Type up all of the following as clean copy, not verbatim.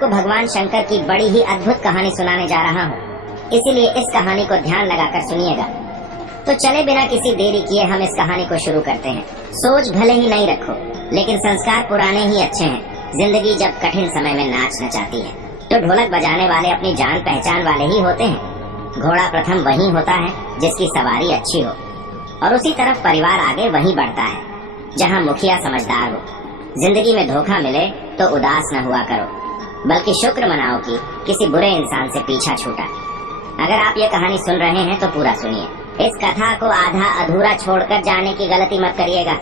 आपको भगवान शंकर की बड़ी ही अद्भुत कहानी सुनाने जा रहा हूँ, इसीलिए इस कहानी को ध्यान लगाकर सुनिएगा। तो चले बिना किसी देरी किए हम इस कहानी को शुरू करते हैं। सोच भले ही नहीं रखो, लेकिन संस्कार पुराने ही अच्छे हैं। जिंदगी जब कठिन समय में नाच नचाती है तो ढोलक बजाने वाले अपनी जान पहचान वाले ही होते हैं। घोड़ा प्रथम वही होता है जिसकी सवारी अच्छी हो, और उसी तरफ परिवार आगे वही बढ़ता है जहाँ मुखिया समझदार हो। जिंदगी में धोखा मिले तो उदास न हुआ करो, बल्कि शुक्र मनाओ कि किसी बुरे इंसान से पीछा छूटा। अगर आप ये कहानी सुन रहे हैं तो पूरा सुनिए। इस कथा को आधा अधूरा छोड़कर जाने की गलती मत करिएगा,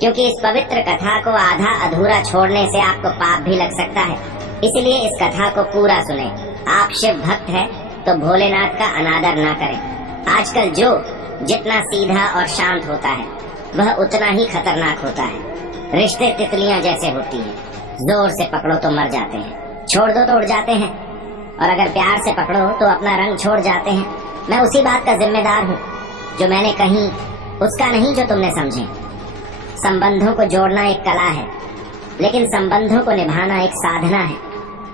क्योंकि इस पवित्र कथा को आधा अधूरा छोड़ने से आपको पाप भी लग सकता है। इसलिए इस कथा को पूरा सुने। आप शिव भक्त है तो भोलेनाथ का अनादर ना करें। आजकल जो जितना सीधा और शांत होता है वह उतना ही खतरनाक होता है। रिश्ते तितलियां जैसे होती हैं, जोर से पकड़ो तो मर जाते हैं, छोड़ दो तो उड़ जाते हैं, और अगर प्यार से पकड़ो तो अपना रंग छोड़ जाते हैं। मैं उसी बात का जिम्मेदार हूँ जो मैंने कही, उसका नहीं जो तुमने समझे। संबंधों को जोड़ना एक कला है, लेकिन संबंधों को निभाना एक साधना है।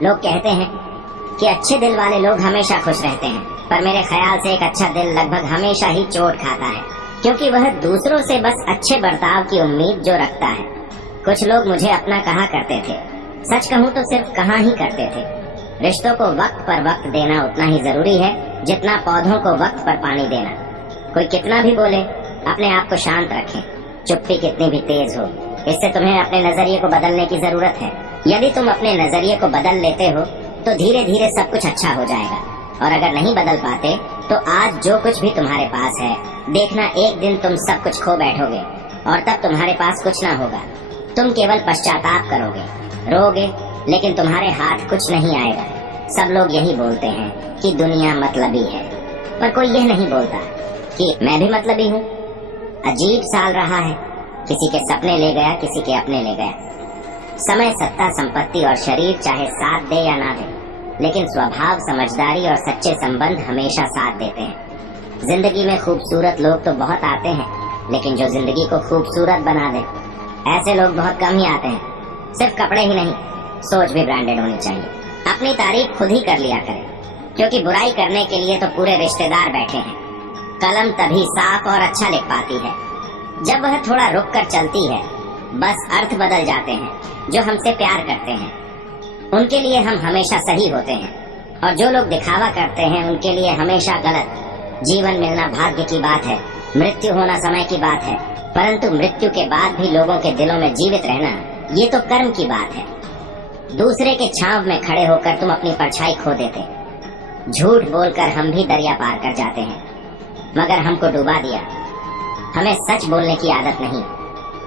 लोग कहते हैं कि अच्छे दिल वाले लोग हमेशा खुश रहते हैं, पर मेरे ख्याल से एक अच्छा दिल लगभग हमेशा ही चोट खाता है, क्योंकि वह दूसरों से बस अच्छे बर्ताव की उम्मीद जो रखता है। कुछ लोग मुझे अपना कहा करते थे, सच कहूँ तो सिर्फ कहा ही करते थे। रिश्तों को वक्त पर वक्त देना उतना ही जरूरी है जितना पौधों को वक्त पर पानी देना। कोई कितना भी बोले, अपने आप को शांत रखें, चुप्पी कितनी भी तेज हो। इससे तुम्हें अपने नजरिए को बदलने की जरूरत है। यदि तुम अपने नजरिए को बदल लेते हो तो धीरे धीरे सब कुछ अच्छा हो जाएगा, और अगर नहीं बदल पाते तो आज जो कुछ भी तुम्हारे पास है, देखना एक दिन तुम सब कुछ खो बैठोगे, और तब तुम्हारे पास कुछ ना होगा। तुम केवल पश्चाताप करोगे, रोगे, लेकिन तुम्हारे हाथ कुछ नहीं आएगा। सब लोग यही बोलते हैं कि दुनिया मतलबी है, पर कोई यह नहीं बोलता कि मैं भी मतलबी हूँ। अजीब साल रहा है, किसी के सपने ले गया, किसी के अपने ले गया। समय, सत्ता, संपत्ति और शरीर चाहे साथ दे या ना दे, लेकिन स्वभाव, समझदारी और सच्चे संबंध हमेशा साथ देते हैं। जिंदगी में खूबसूरत लोग तो बहुत आते हैं, लेकिन जो जिंदगी को खूबसूरत बना दे, ऐसे लोग बहुत कम ही आते हैं। सिर्फ कपड़े ही नहीं, सोच भी ब्रांडेड होनी चाहिए। अपनी तारीफ खुद ही कर लिया करें, क्योंकि बुराई करने के लिए तो पूरे रिश्तेदार बैठे हैं। कलम तभी साफ और अच्छा लिख पाती है जब वह थोड़ा रुक कर चलती है। बस अर्थ बदल जाते हैं जो हमसे प्यार करते हैं, उनके लिए हम हमेशा सही होते हैं, और जो लोग दिखावा करते हैं उनके लिए हमेशा गलत। जीवन मिलना भाग्य की बात है, मृत्यु होना समय की बात है, परंतु मृत्यु के बाद भी लोगों के दिलों में जीवित रहना, ये तो कर्म की बात है। दूसरे के छांव में खड़े होकर तुम अपनी परछाई खो देते। झूठ बोलकर हम भी दरिया पार कर जाते हैं, मगर हमको डुबा दिया। हमें सच बोलने की आदत नहीं।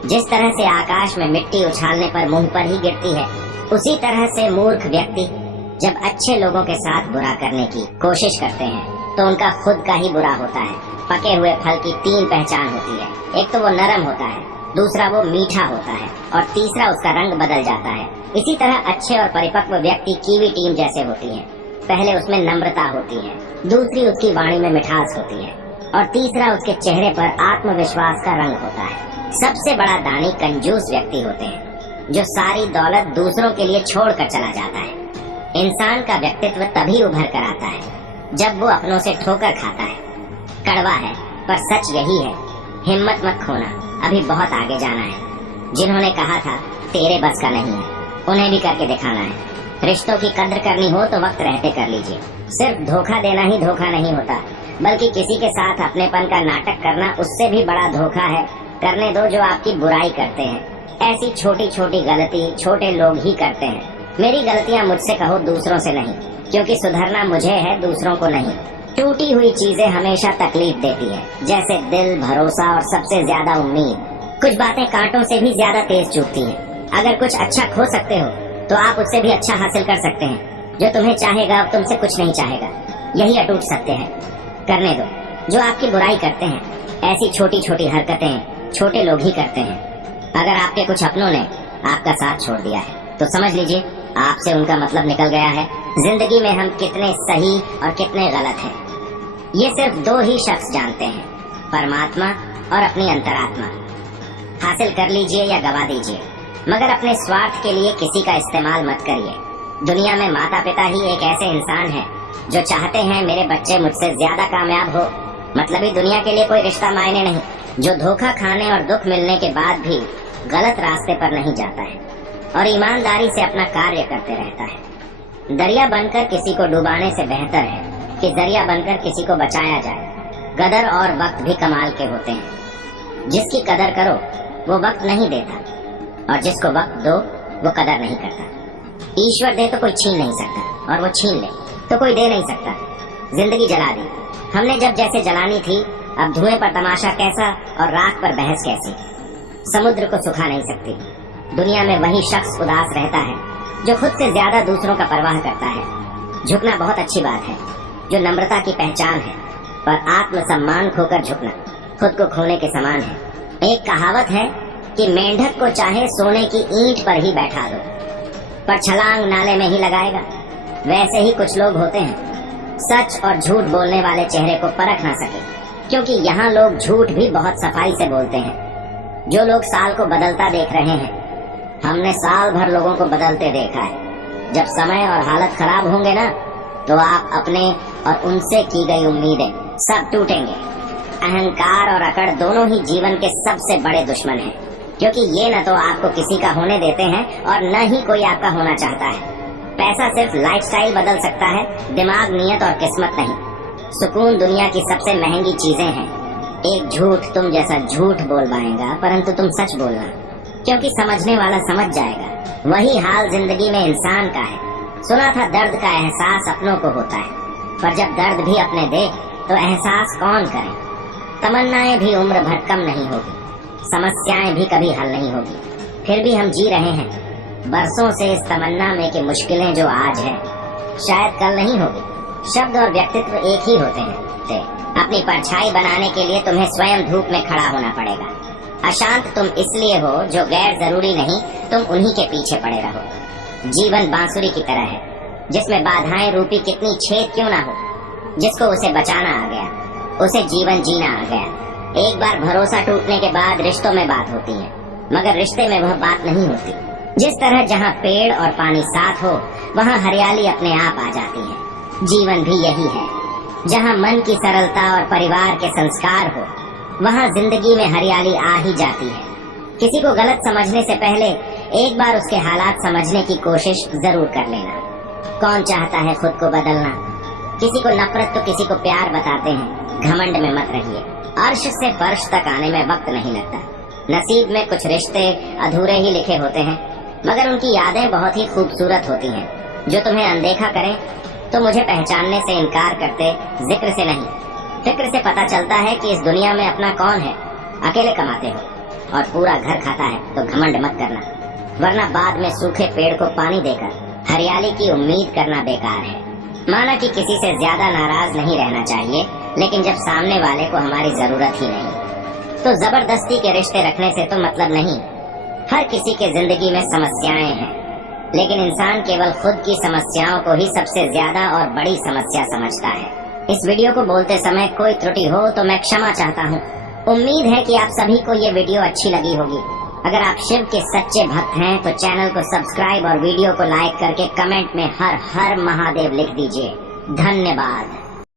जिस तरह से आकाश में मिट्टी उछालने पर मुंह पर ही गिरती है, उसी तरह से मूर्ख व्यक्ति जब अच्छे लोगों के साथ बुरा करने की कोशिश करते हैं तो उनका खुद का ही बुरा होता है। पके हुए फल की 3 पहचान होती है, एक तो वो नरम होता है, दूसरा वो मीठा होता है, और तीसरा उसका रंग बदल जाता है। इसी तरह अच्छे और परिपक्व व्यक्ति कीवी टीम जैसे होती है। पहले उसमें नम्रता होती है, दूसरी उसकी वाणी में मिठास होती है, और तीसरा उसके चेहरे पर आत्मविश्वास का रंग होता है। सबसे बड़ा दानी कंजूस व्यक्ति होते हैं, जो सारी दौलत दूसरों के लिए छोड़ कर चला जाता है। इंसान का व्यक्तित्व तभी उभर कर आता है जब वो अपनों से ठोकर खाता है। कड़वा है पर सच यही है, हिम्मत मत खोना, अभी बहुत आगे जाना है। जिन्होंने कहा था तेरे बस का नहीं है, उन्हें भी करके दिखाना है। रिश्तों की कद्र करनी हो तो वक्त रहते कर लीजिए। सिर्फ धोखा देना ही धोखा नहीं होता, बल्कि किसी के साथ अपनेपन का नाटक करना उससे भी बड़ा धोखा है। करने दो जो आपकी बुराई करते हैं। ऐसी छोटी छोटी गलती छोटे लोग ही करते हैं। मेरी गलतियां मुझसे कहो, दूसरों से नहीं, क्योंकि सुधरना मुझे है, दूसरों को नहीं। टूटी हुई चीजें हमेशा तकलीफ देती है, जैसे दिल, भरोसा और सबसे ज्यादा उम्मीद। कुछ बातें कांटों से भी ज्यादा तेज चुभती हैं। अगर कुछ अच्छा खो सकते हो तो आप उससे भी अच्छा हासिल कर सकते हैं। जो तुम्हें चाहेगा अब तुमसे कुछ नहीं चाहेगा, यही अटूट सत्य है। करने दो जो आपकी बुराई करते हैं। ऐसी छोटी छोटी हरकतें छोटे लोग ही करते हैं। अगर आपके कुछ अपनों ने आपका साथ छोड़ दिया है तो समझ लीजिए आपसे उनका मतलब निकल गया है। जिंदगी में हम कितने सही और कितने गलत हैं, ये सिर्फ 2 ही शख्स जानते हैं, परमात्मा और अपनी अंतरात्मा। हासिल कर लीजिए या गवा दीजिए, मगर अपने स्वार्थ के लिए किसी का इस्तेमाल मत करिए। दुनिया में माता पिता ही एक ऐसे इंसान हैं जो चाहते हैं मेरे बच्चे मुझसे ज्यादा कामयाब हो। मतलब ही दुनिया के लिए कोई रिश्ता मायने नहीं, जो धोखा खाने और दुख मिलने के बाद भी गलत रास्ते पर नहीं जाता है और ईमानदारी से अपना कार्य करते रहता है। दरिया बनकर किसी को डुबाने से बेहतर है कि जरिया बनकर किसी को बचाया जाए। कदर और वक्त भी कमाल के होते हैं। जिसकी कदर करो वो वक्त नहीं देता और जिसको वक्त दो वो कदर नहीं करता। ईश्वर दे तो कोई छीन नहीं सकता और वो छीन ले तो कोई दे नहीं सकता। जिंदगी जला दी हमने जब जैसे जलानी थी, अब धुएं पर तमाशा कैसा और राख पर बहस कैसी। समुद्र को सुखा नहीं सकती। दुनिया में वही शख्स उदास रहता है जो खुद से ज्यादा दूसरों का परवाह करता है। झुकना बहुत अच्छी बात है जो नम्रता की पहचान है, पर आत्मसम्मान खोकर झुकना खुद को खोने के समान है। एक कहावत है कि मेंढक को चाहे सोने की ईंट पर ही बैठा दो पर छलांग नाले में ही लगाएगा। वैसे ही कुछ लोग होते हैं सच और झूठ बोलने वाले चेहरे को परख ना सके, क्योंकि यहाँ लोग झूठ भी बहुत सफाई से बोलते हैं। जो लोग साल को बदलता देख रहे हैं, हमने साल भर लोगों को बदलते देखा है। जब समय और हालत खराब होंगे ना, तो आप अपने और उनसे की गई उम्मीदें सब टूटेंगे। अहंकार और अकड़ दोनों ही जीवन के सबसे बड़े दुश्मन हैं, क्योंकि ये न तो आपको किसी का होने देते हैं और न ही कोई आपका होना चाहता है। पैसा सिर्फ लाइफस्टाइल बदल सकता है, दिमाग, नियत और किस्मत नहीं। सुकून दुनिया की सबसे महंगी चीजें हैं। एक झूठ तुम जैसा झूठ बोल पाएगा, परंतु तुम सच बोलना, क्योंकि समझने वाला समझ जाएगा। वही हाल जिंदगी में इंसान का है। सुना था दर्द का एहसास अपनों को होता है, पर जब दर्द भी अपने दे तो एहसास कौन करे। तमन्नाएं भी उम्र भर कम नहीं होगी, समस्याएं भी कभी हल नहीं होगी, फिर भी हम जी रहे हैं बरसों से इस तमन्ना में कि मुश्किलें जो आज है शायद कल नहीं होगी। शब्द और व्यक्तित्व एक ही होते हैं। अपनी परछाई बनाने के लिए तुम्हें स्वयं धूप में खड़ा होना पड़ेगा। अशांत तुम इसलिए हो जो गैर जरूरी नहीं, तुम उन्हीं के पीछे पड़े रहो। जीवन बांसुरी की तरह है, जिसमें बाधाएं रूपी कितनी छेद क्यों ना हो। जिसको उसे बचाना आ गया, उसे जीवन जीना आ गया। एक बार भरोसा टूटने के बाद रिश्तों में बात होती है, मगर रिश्ते में वह बात नहीं होती। जिस तरह जहाँ पेड़ और पानी साथ हो, वहाँ हरियाली अपने आप आ जाती है। जीवन भी यही है, जहाँ मन की सरलता और परिवार के संस्कार हो, वहाँ जिंदगी में हरियाली आ ही जाती है। किसी को गलत समझने से पहले एक बार उसके हालात समझने की कोशिश जरूर कर लेना। कौन चाहता है खुद को बदलना? किसी को नफरत तो किसी को प्यार बताते हैं। घमंड में मत रहिए। अर्श से फर्श तक आने में वक्त नहीं लगता। नसीब में कुछ रिश्ते अधूरे ही लिखे होते हैं, मगर उनकी यादें बहुत ही खूबसूरत होती हैं। जो तुम्हें अनदेखा करें तो मुझे पहचानने से इनकार करते, जिक्र से नहीं। फिक्र से पता चलता है कि इस दुनिया में अपना कौन है। अकेले कमाते हो और पूरा घर खाता है तो घमंड मत करना, वरना बाद में सूखे पेड़ को पानी देकर हरियाली की उम्मीद करना बेकार है। माना कि किसी से ज्यादा नाराज नहीं रहना चाहिए, लेकिन जब सामने वाले को हमारी जरूरत ही नहीं, तो जबरदस्ती के रिश्ते रखने से तो मतलब नहीं। हर किसी के जिंदगी में समस्याएं हैं, लेकिन इंसान केवल खुद की समस्याओं को ही सबसे ज्यादा और बड़ी समस्या समझता है। इस वीडियो को बोलते समय कोई त्रुटि हो तो मैं क्षमा चाहता हूँ। उम्मीद है कि आप सभी को ये वीडियो अच्छी लगी होगी। अगर आप शिव के सच्चे भक्त हैं तो चैनल को सब्सक्राइब और वीडियो को लाइक करके कमेंट में हर हर महादेव लिख दीजिए। धन्यवाद।